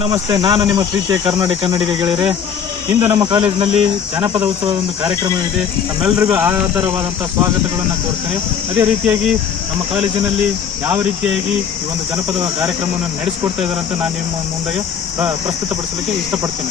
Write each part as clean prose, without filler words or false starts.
ನಮಸ್ತೆ, ನಾನು ನಿಮ್ಮ ಪ್ರೀತಿಯ ಕನ್ನಡಿಗ ಗೆಳೆಯರೆ. ಇಂದು ನಮ್ಮ ಕಾಲೇಜಿನಲ್ಲಿ ಜನಪದ ಉತ್ಸವದ ಒಂದು ಕಾರ್ಯಕ್ರಮವಿದೆ. ನಮ್ಮೆಲ್ಲರಿಗೂ ಆಧಾರವಾದಂಥ ಸ್ವಾಗತಗಳನ್ನು ಕೋರ್ತೇನೆ. ಅದೇ ರೀತಿಯಾಗಿ ನಮ್ಮ ಕಾಲೇಜಿನಲ್ಲಿ ಯಾವ ರೀತಿಯಾಗಿ ಈ ಒಂದು ಜನಪದ ಕಾರ್ಯಕ್ರಮವನ್ನು ನಡೆಸಿಕೊಡ್ತಾ ಇದ್ದಾರೆ ಅಂತ ನಾನು ನಿಮ್ಮ ಮುಂದೆ ಪ್ರಸ್ತುತಪಡಿಸಲಿಕ್ಕೆ ಇಷ್ಟಪಡ್ತೇನೆ.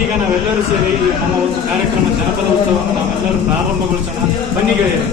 ಈಗ ನಾವೆಲ್ಲರೂ ಸೇರಿ ನಮ್ಮ ಒಂದು ಕಾರ್ಯಕ್ರಮ ಜನಪದ ಉತ್ಸವವನ್ನು ನಾವೆಲ್ಲರೂ ಪ್ರಾರಂಭಗೊಳಿಸೋಣ. ಬನ್ನಿ ಗೆಳೆಯರೆ.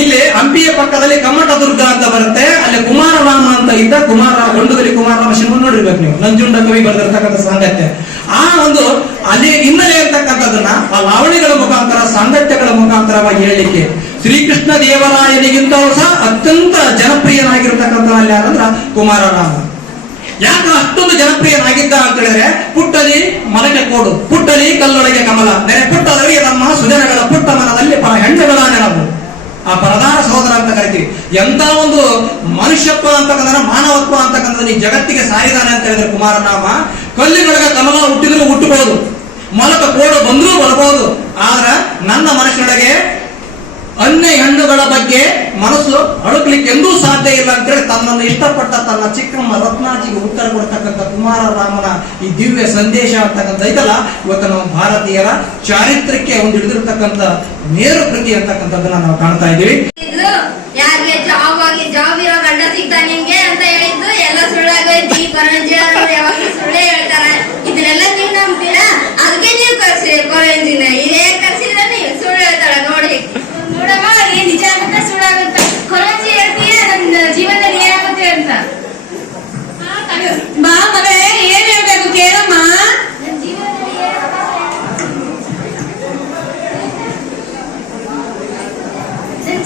ಇಲ್ಲಿ ಹಂಪಿಯ ಪಕ್ಕದಲ್ಲಿ ಕಮ್ಮಟ ದುರ್ಗ ಅಂತ ಬರುತ್ತೆ. ಅಲ್ಲಿ ಕುಮಾರರಾಮ ಅಂತ ಇದ್ದ ಗಂಡುಗಲಿ ಕುಮಾರರಾಮ ಸಿನಿಮಾ ನೋಡಿರ್ಬೇಕು ನೀವು. ನಂಜುಂಡ ಕವಿ ಬರೆದಿರ್ತಕ್ಕಂಥ ಸಾಂಗತ್ಯ, ಆ ಒಂದು ಅದೇ ಹಿನ್ನೆಲೆ ಇರ್ತಕ್ಕಂಥದನ್ನ ಆ ಲಾವಣಿಗಳ ಮುಖಾಂತರ, ಸಾಂಗತ್ಯಗಳ ಮುಖಾಂತರವಾಗಿ ಹೇಳಲಿಕ್ಕೆ ಶ್ರೀಕೃಷ್ಣ ದೇವರಾಯನಿಗಿಂತಲೂ ಸಹ ಅತ್ಯಂತ ಜನಪ್ರಿಯನಾಗಿರ್ತಕ್ಕಂಥ ಅಲ್ಲಿ ಯಾರಂದ್ರ ಕುಮಾರರಾಮ. ಯಾಕೆ ಅಷ್ಟೊಂದು ಜನಪ್ರಿಯನಾಗಿದ್ದ ಅಂತ ಹೇಳಿದ್ರೆ, ಪುಟ್ಟಲಿ ಮಲಗೆ ಕೋಡು, ಪುಟ್ಟಲಿ ಕಲ್ಲೊಳಗೆ ಕಮಲ, ನೆರೆ ಪುಟ್ಟದಲ್ಲಿ ನಮ್ಮ ಸುಜನಗಳ ಪುಟ್ಟ ಮನದಲ್ಲಿ ಹೆಣ್ಣುಗಳ ನೆನಪು, ಆ ಪರದಾರ ಸಹೋದರ ಅಂತ ಕರಿತೀವಿ. ಎಂತ ಒಂದು ಮನುಷ್ಯತ್ವ ಅಂತಕ್ಕಂಥ, ಮಾನವತ್ವ ಅಂತಕ್ಕಂಥ ಈ ಜಗತ್ತಿಗೆ ಸಾರಿದಾನೆ ಅಂತ ಹೇಳಿದ್ರೆ ಕುಮಾರನಾಮ. ಕಲ್ಲಿನೊಳಗೆ ಕಮಲ ಹುಟ್ಟಿದ್ರು ಹುಟ್ಟಬಹುದು, ಮೊಲಕ ಕೋಡು ಬಂದ್ರೂ ಬರಬಹುದು, ಆದ್ರ ನನ್ನ ಮನಸ್ಸಿನೊಳಗೆ ಅನ್ಯ ಹೆಣ್ಣುಗಳ ಬಗ್ಗೆ ಮನಸ್ಸು ಅಳುಕ್ಲಿಕ್ಕೆ ಎಂದೂ ಸಾಧ್ಯ ಇಲ್ಲ ಅಂತೇಳಿ ತನ್ನನ್ನು ಇಷ್ಟಪಟ್ಟ ತನ್ನ ಚಿಕ್ಕಮ್ಮ ರತ್ನಾಜಿಗೆ ಉತ್ತರ ಕೊಡ್ತಕ್ಕಂಥ ಕುಮಾರರಾಮನ ಈ ದಿವ್ಯ ಸಂದೇಶ ಅಂತಕ್ಕಂಥ ಇದಲ್ಲ ಇವತ್ತು ನಾವು ಭಾರತೀಯರ ಚಾರಿತ್ರ್ಯಕ್ಕೆ ಒಂದು ಹಿಡಿದಿರ್ತಕ್ಕಂಥ ನೇರು ಕೃತಿ ಅಂತಕ್ಕಂಥದ್ದನ್ನ ನಾವು ಕಾಣ್ತಾ ಇದ್ದೀವಿ. ಯಾರಿಗೆ ಜಾಬ್ ಇರೋ ಗಂಡ ಸಿಗ್ತಾ ನಿಮ್ಗೆ ಅಂತ ಹೇಳಿದ್ದು ಎಲ್ಲ ಸುಳ್ಳಾಗೋಯ್ತು. ಯಾವಾಗ ಸುಳ್ಳೇ ಹೇಳ್ತಾರೆ. ಇದನ್ನೆಲ್ಲ ನೀವು ನಂಬ್ತೀರಾ? ಅದಕ್ಕೆ ನೀವು ಕರ್ಸಿ ಕೊರಂಜಿನ ಇದೇ ಕರ್ಸಿದ್ರೆ ನೀವು ಸುಳ್ಳು ಹೇಳ್ತಾಳ ನೋಡಿ. ನೋಡಮ್ಮ, ಅದೇ ನಿಜ ಆಗುತ್ತೆ ಸುಳ್ಳಾಗುತ್ತೆ. ಕೊರಂಜಿ ಹೇಳ್ತೀಯ ನನ್ನ ಜೀವನದಲ್ಲಿ ಏನಾಗುತ್ತೆ ಅಂತ. ಬಾ ಮಗಳೇ, ಏನ್ ಹೇಳ್ಬೇಕು ಕೇಳಮ್ಮ. ನನ್ನ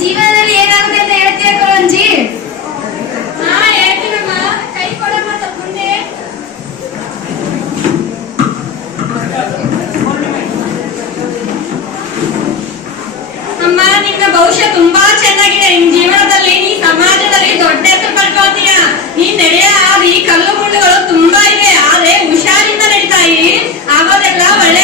ಜೀವನದಲ್ಲಿ ಏನಾಗುತ್ತೆ ಅಂತ ಹೇಳ್ತೀಯ ಕೊರಂಜಿ? ಹೇಳ್ತೀನಮ್ಮ, ಕೈ ಕೊಡಮ್ಮ ತಪ್ಪುಂಡೆ. ಅಮ್ಮ, ನಿನ್ನ ಭವಿಷ್ಯ ತುಂಬಾ ಚೆನ್ನಾಗಿದೆ. ನಿನ್ ಜೀವನದಲ್ಲಿ ನೀ ಸಮಾಜದಲ್ಲಿ ದೊಡ್ಡ ಹೆಸರು ಪಡ್ಕೋತೀಯ. ನೀ ನಡೆಯ ಈ ಕಲ್ಲು ಮುಳ್ಳುಗಳು ತುಂಬಾ ಇವೆ, ಆದ್ರೆ ಹುಷಾರಿಂದ ನಡೀತಾ ಆಗೋದೆಲ್ಲ ಒಳ್ಳೆ